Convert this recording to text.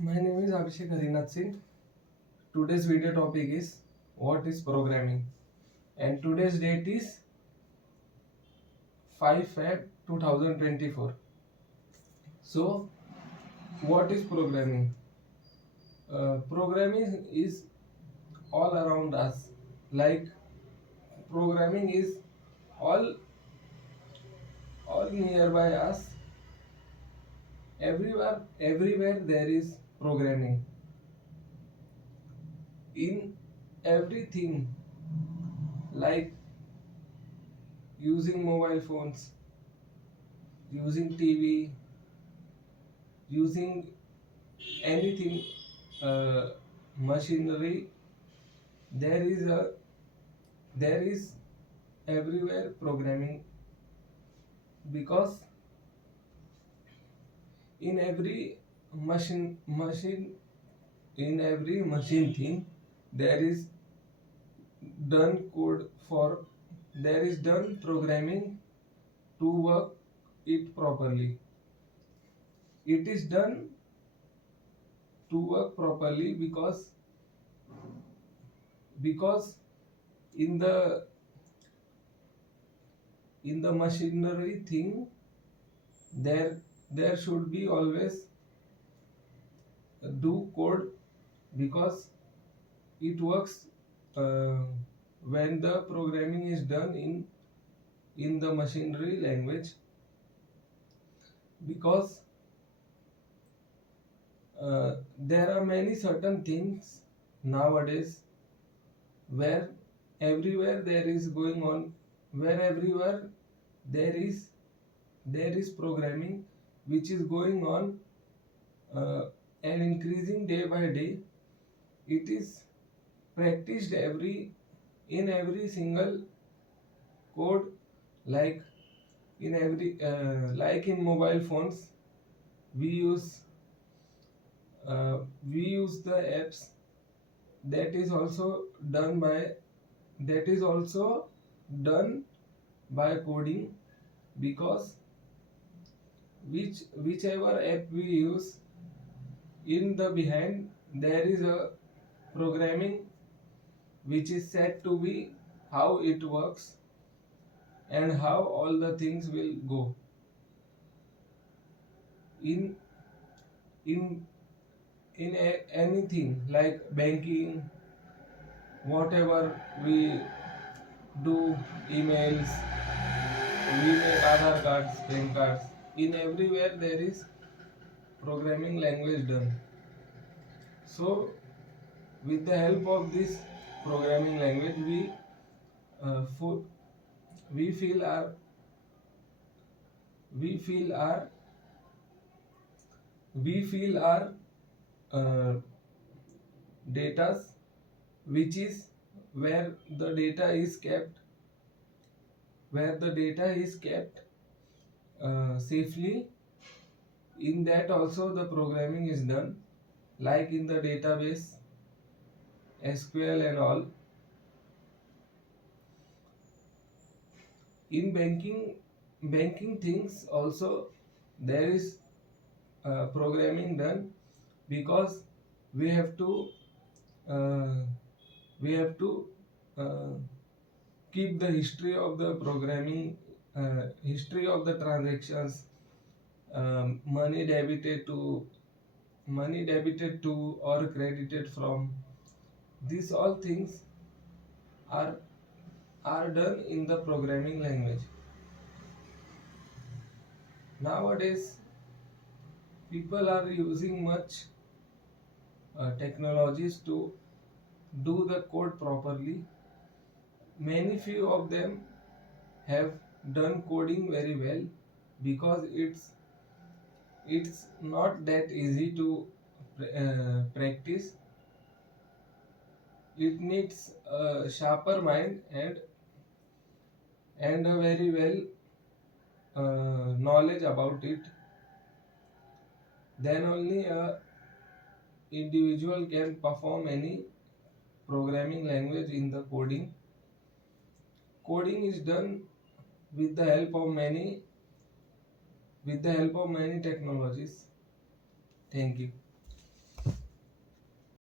My name is Abhishek Harinath Singh. Today's video topic is what is programming, and today's date is 5 Feb 2024. So, what is programming? Programming is all around us. Like programming is all all nearby us. Everywhere there is programming in everything, like using mobile phones, using TV, using anything, machinery. There is everywhere programming, because in every machine in every machine thing there is done code for there is done programming to work it properly. It is done to work properly because in the machinery thing, there should be always do code, because it works uh, when the programming is done in the machinery language, because there are many certain things nowadays where everywhere there is going on, where everywhere there is there is programming which is going on, uh, and increasing day by day. It is practiced in every single code, like like in mobile phones we use we use the apps that is also done by that is also done by coding, because whichever app we use, in the behind there is a programming which is said to be how it works and how all the things will go in in anything like banking, whatever we do, emails, we make Aadhaar cards, PAN cards. In everywhere there is programming language done. So, with the help of this programming language, uh, fo- we feel our we feel our we feel our uh, datas, which is where the data is kept, safely. In that also the programming is done, like in the database, SQL and all. In banking things also there is programming done, because we have to uh, we have to uh, keep the history of the programming, history of the transactions, money debited to or credited from. These all things are are done in the programming language. Nowadays people are using much technologies to do the code properly. Many few of them have done coding very well, because it's not that easy to practice. It needs a sharper mind and a very well knowledge about it. Then only a individual can perform any programming language in the coding. Coding is done with the help of many technologies. Thank you.